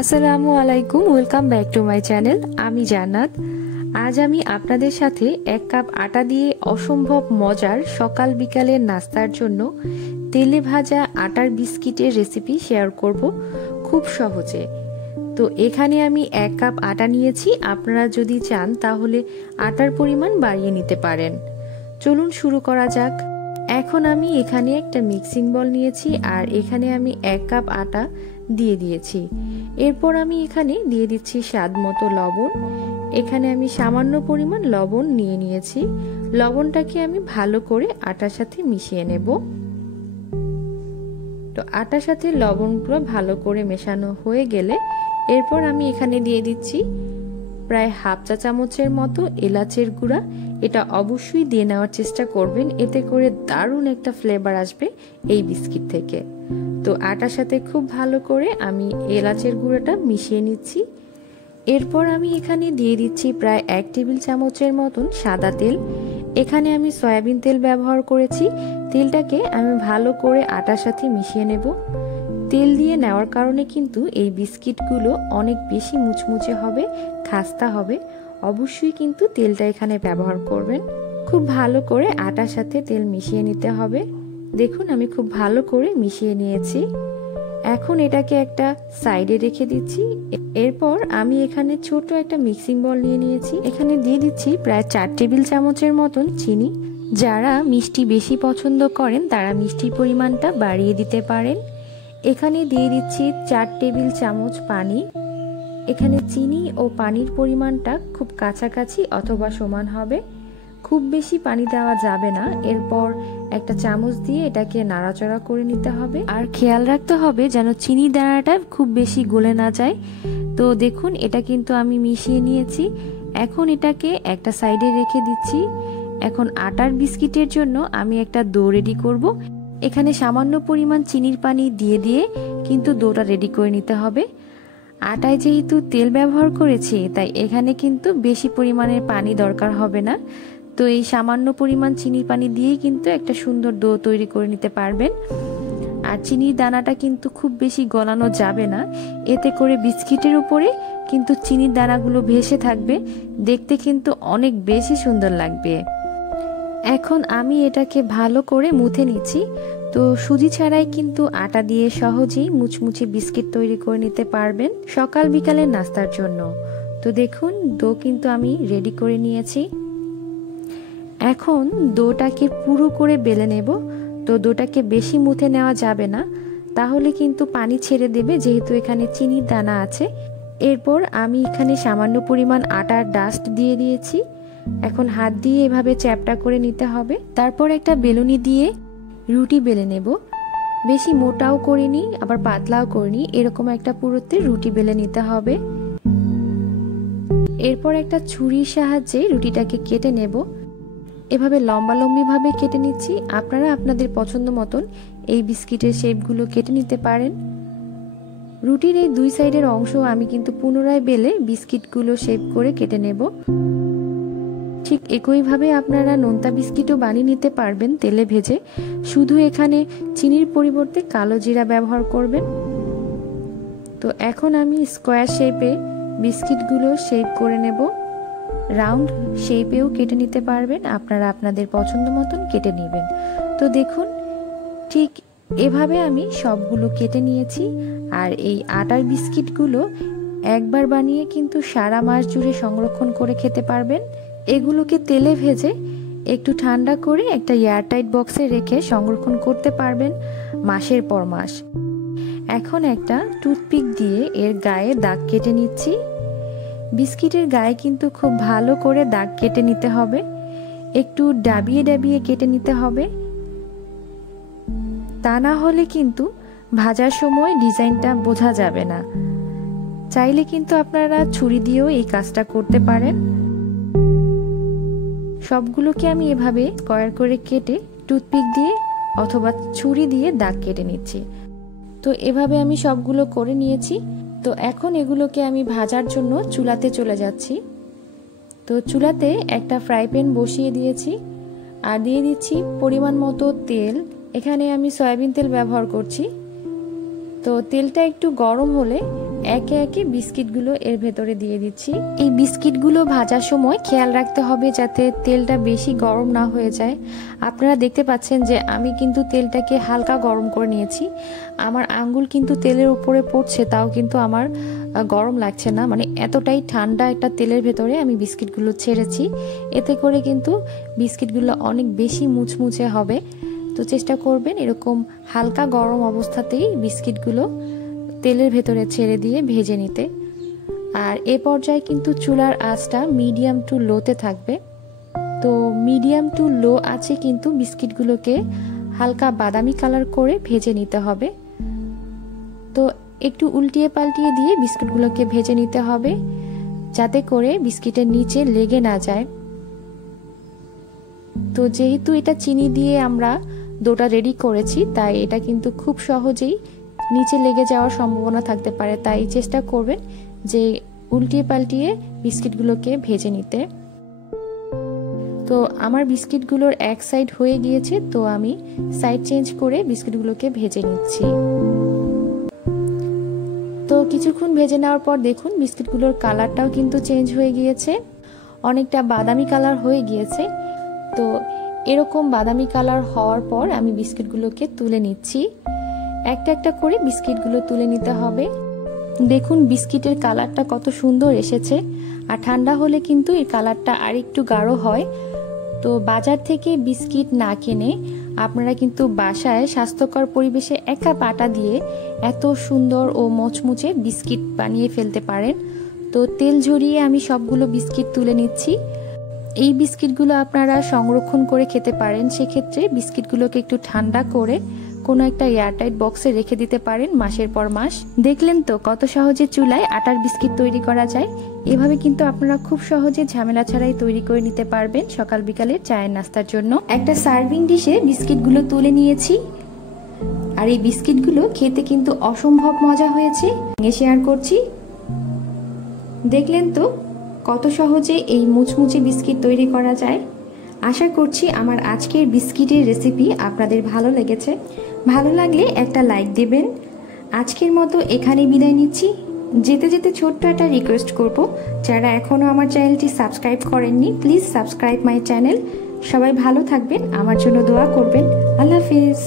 আসসালামু আলাইকুম, welcome back to my channel. আমি জান্নাত। আজ আমি আপনাদের সাথে 1 কাপ আটা দিয়ে অসম্ভব মজার সকাল বিকালের নাস্তার জন্য তেলে ভাজা আটার বিস্কিটের রেসিপি শেয়ার করব খুব সহজে। তো এখানে আমি 1 কাপ আটা নিয়েছি। আপনারা যদি চান তাহলে আটার পরিমাণ বাড়িয়ে নিতে পারেন। চলুন শুরু করা যাক। এখন আমি এখানে একটা মিক্সিং বল নিয়েছি আর এখানে আমি 1 কাপ আটা দিয়ে দিয়েছি। এরপর আমি এখানে দিয়ে দিচ্ছি স্বাদ মতো লবণ। এখানে আমি সামান্য পরিমাণ লবণ নিয়ে নিয়েছি। লবণটাকে আমি ভালো করে আটার সাথে মিশিয়ে নেব। তো আটার সাথে লবণগুলো ভালো করে মেশানো হয়ে গেলে এরপর আমি এখানে দিয়ে দিচ্ছি প্রায় হাফ চা চামচের মতো এলাচের গুঁড়া। এটা অবশ্যই দিয়ে নেওয়ার চেষ্টা করবেন, এতে করে দারুণ একটা ফ্লেভার আসবে এই বিস্কিট থেকে। তো আটার সাথে খুব ভালো করে আমি এলাচের গুঁড়োটা মিশিয়ে নিচ্ছি। এরপর আমি এখানে দিয়ে দিচ্ছি প্রায় 1 টেবিল চামচের মতন সাদা তেল। এখানে আমি সয়াবিন তেল ব্যবহার করেছি। তেলটাকে আমি ভালো করে আটার সাথে মিশিয়ে নেব। তেল দিয়ে নেওয়ার কারণে কিন্তু এই বিস্কিটগুলো অনেক বেশি মুচমুচে হবে, খাস্তা হবে। অবশ্যই কিন্তু তেলটা এখানে ব্যবহার করবেন। খুব ভালো করে আটার সাথে তেল মিশিয়ে নিতে হবে। দেখুন আমি খুব ভালো করে মিশিয়ে নিয়েছি। এখন এটাকে একটা সাইডে রেখে দিচ্ছি। এরপর আমি এখানে ছোট একটা মিক্সিং বল নিয়ে নিয়েছি। এখানে দিয়ে দিচ্ছি প্রায় 4 টেবিল চামচের মতন চিনি। যারা মিষ্টি বেশি পছন্দ করেন তারা মিষ্টির পরিমাণটা বাড়িয়ে দিতে পারেন। এখানে দিয়ে দিচ্ছি 4 টেবিল চামচ পানি। এখানে চিনি ও পানির পরিমাণটা খুব কাছাকাছি অথবা সমান হবে, খুব বেশি পানি দেওয়া যাবে না। এরপর একটা চামচ দিয়ে এটাকে নাড়াচাড়া করে নিতে হবে। আর খেয়াল রাখতে হবে যেন চিনির দানাটা খুব বেশি গলে না যায়। তো দেখুন এটা কিন্তু আমি মিশিয়ে নিয়েছি। এখন এটাকে একটা সাইডে রেখে দিচ্ছি। এখন আটার বিস্কিটের জন্য আমি একটা ডো রেডি করব। এখানে সামান্য পরিমাণ চিনির পানি দিয়ে দিয়ে কিন্তু ডোটা রেডি করে নিতে হবে। আটায় যেহেতু তেল ব্যবহার করেছি তাই এখানে কিন্তু বেশি পরিমাণের পানি দরকার হবে না। তো এই সামান্য পরিমাণ চিনির পানি দিয়েই কিন্তু একটা সুন্দর ডো তৈরি করে নিতে পারবেন। আর চিনির দানাটা কিন্তু খুব বেশি গলানো যাবে না, এতে করে বিস্কিটের উপরে কিন্তু চিনির দানাগুলো ভেসে থাকবে, দেখতে কিন্তু অনেক বেশি সুন্দর লাগবে। এখন আমি এটাকে ভালো করে মুথে নিচ্ছি। তো সুজি ছাড়াই কিন্তু আটা দিয়ে সহজেই মুচমুচে বিস্কিট তৈরি করে নিতে পারবেন সকাল বিকালের নাস্তার জন্য। তো দেখুন ডো কিন্তু আমি রেডি করে নিয়েছি। এখন ডোটাকে পুরো করে বেলে নেব। তো ডোটাকে বেশি মুথে নেওয়া যাবে না, তাহলে কিন্তু পানি ছেড়ে দেবে, যেহেতু এখানে চিনির দানা আছে। এরপর আমি এখানে সামান্য পরিমাণ আটার ডাস্ট দিয়ে দিয়েছি। এখন হাত দিয়ে এভাবে চ্যাপটা করে নিতে হবে। তারপর একটা বেলুনি দিয়ে রুটি বেলে নেব। বেশি মোটাও করিনি আবার পাতলাও করিনি, এরকম একটা পুরুত্বে রুটি বেলে নিতে হবে। এরপর একটা ছুরির সাহায্যে রুটিটাকে কেটে নেব। এভাবে লম্বালম্বি ভাবে কেটে নিচ্ছি। আপনারা আপনাদের পছন্দ মতন এই বিস্কিটের শেপগুলো কেটে নিতে পারেন। রুটির এই 2 সাইডের অংশ আমি কিন্তু পুনরায় বেলে বিস্কিটগুলো শেপ করে কেটে নেব। ঠিক একইভাবে আপনারা নোনতা বিস্কিটও বানিয়ে নিতে পারবেন তেলে ভেজে, শুধু এখানে চিনির পরিবর্তে কালো জিরা ব্যবহার করবেন। তো এখন আমি স্কোয়ার শেপে বিস্কিটগুলো শেপ করে নেব। রাউন্ড শেপেও কেটে নিতে পারবেন, আপনারা আপনাদের পছন্দ মতন কেটে নেবেন। তো দেখুন ঠিক এভাবে আমি সবগুলো কেটে নিয়েছি। আর এই আটার বিস্কিটগুলো একবার বানিয়ে কিন্তু সারা মাস জুড়ে সংরক্ষণ করে খেতে পারবেন। এগুলোকে তেলে ভেজে একটু ঠান্ডা করে একটা এয়ারটাইট বক্সে রেখে সংরক্ষণ করতে পারবেন মাসের পর মাস। এখন একটা টুথপিক দিয়ে এর গায়ে দাগ কেটে নিচ্ছি। বিস্কিটের গায়ে কিন্তু খুব ভালো করে দাগ কেটে নিতে হবে, একটু ডাবিয়ে ডাবিয়ে কেটে নিতে হবে, তা না হলে কিন্তু ভাজার সময় ডিজাইনটা বোঝা যাবে না। চাইলে কিন্তু আপনারা ছুরি দিয়েও এই কাজটা করতে পারেন। সবগুলোকে আমি এভাবে স্কয়ার করে কেটে টুথপিক দিয়ে অথবা ছুরি দিয়ে দাগ কেটে নিচ্ছি। তো এভাবে আমি সবগুলো করে নিয়েছি। তো এখন এগুলোকে আমি ভাজার জন্য চুলাতে চলে যাচ্ছি। তো চুলাতে একটা ফ্রাই প্যান বসিয়ে দিয়েছি আর দিয়ে দিচ্ছি পরিমাণ মতো তেল। এখানে আমি সয়াবিন তেল ব্যবহার করছি। তো তেলটা একটু গরম হলে একে একে বিস্কিটগুলো এর ভেতরে দিয়ে দিচ্ছি। এই বিস্কিটগুলো ভাজার সময় খেয়াল রাখতে হবে যাতে তেলটা বেশি গরম না হয়ে যায়। আপনারা দেখতে পাচ্ছেন যে আমি কিন্তু তেলটাকে হালকা গরম করে নিয়েছি। আমার আঙ্গুল কিন্তু তেলের উপরে পড়ছে, তাও কিন্তু আমার গরম লাগছে না, মানে এতটাই ঠান্ডা একটা তেলের ভেতরে আমি বিস্কিটগুলো ছেড়েছি। এতে করে কিন্তু বিস্কিটগুলো অনেক বেশি মুচমুচে হবে। তো চেষ্টা করবেন এরকম হালকা গরম অবস্থাতেই বিস্কিটগুলো তেলের ভেতরে ছেড়ে দিয়ে ভেজে নিতে। আর এ পর্যায়ে কিন্তু চুলার আঁচটা মিডিয়াম টু লোতে থাকবে। তো মিডিয়াম টু লো আছে কিন্তু বিস্কিটগুলোকে হালকা বাদামি কালার করে ভেজে নিতে হবে। তো একটু উল্টিয়ে পাল্টিয়ে দিয়ে বিস্কিটগুলোকে ভেজে নিতে হবে যাতে করে বিস্কিটের নিচে লেগে না যায়। তো যেহেতু এটা চিনি দিয়ে আমরা ডোটা রেডি করেছি, তাই এটা কিন্তু খুব সহজেই নিচে লেগে যাওয়ার সম্ভাবনা থাকতে পারে, তাই চেষ্টা করবেন যে উল্টিয়ে পাল্টিয়ে বিস্কিটগুলোকে ভেজে নিতে। তো আমার বিস্কিটগুলোর এক সাইড হয়ে গিয়েছে, তো আমি সাইড চেঞ্জ করে বিস্কিটগুলোকে ভেজে নিচ্ছি। তো কিছুক্ষণ ভেজে নেওয়ার পর দেখুন বিস্কিটগুলোর কালারটাও কিন্তু চেঞ্জ হয়ে গিয়েছে, অনেকটা বাদামি কালার হয়ে গিয়েছে। তো এরকম বাদামি কালার হওয়ার পর আমি বিস্কিটগুলোকে তুলে নিচ্ছি। একটা একটা করে বিস্কিটগুলো তুলে নিতে হবে। দেখুন বিস্কিটের কালারটা কত সুন্দর এসেছে, আর ঠান্ডা হলে কিন্তু এর কালারটা আরেকটু গাঢ় হয়। তো বাজার থেকে বিস্কিট না কিনে আপনারা কিন্তু বাসায় স্বাস্থ্যকর পরিবেশে এক কাপ আটা দিয়ে এত সুন্দর ও মচমুচে বিস্কিট বানিয়ে ফেলতে পারেন। তো তেল ঝরিয়ে আমি সবগুলো বিস্কিট তুলে নিচ্ছি। এই বিস্কিটগুলো আপনারা সংরক্ষণ করে খেতে পারেন, সেক্ষেত্রে বিস্কিটগুলোকে একটু ঠান্ডা করে কোনো একটা এয়ারটাইট বক্সে রেখে দিতে পারেন মাসের পর মাস। দেখলেন তো কত সহজে চুলায় আটার বিস্কিট তৈরি করা যায়। এভাবে কিন্তু আপনারা খুব সহজে ঝামেলা ছাড়াই তৈরি করে নিতে পারবেন সকাল বিকালের চায়ের নাস্তার জন্য। একটা সার্ভিং ডিশে বিস্কিটগুলো তুলে নিয়েছি, আর এই বিস্কিটগুলো খেতে কিন্তু অসম্ভব মজা হয়েছে, শেয়ার করছি। দেখলেন তো কত সহজে এই মুচমুচে বিস্কিট তৈরি করা যায়। আশা করছি আমার আজকের বিস্কিটের রেসিপি আপনাদের ভালো লেগেছে। ভালো লাগলে একটা লাইক দেবেন। আজকের মতো এখানেই বিদায় নিচ্ছি। যেতে যেতে ছোট্ট একটা রিকোয়েস্ট করব, যারা এখনও আমার চ্যানেলটি সাবস্ক্রাইব করেননি প্লিজ সাবস্ক্রাইব মাই চ্যানেল। সবাই ভালো থাকবেন, আমার জন্য দোয়া করবেন। আল্লাহ হাফিজ।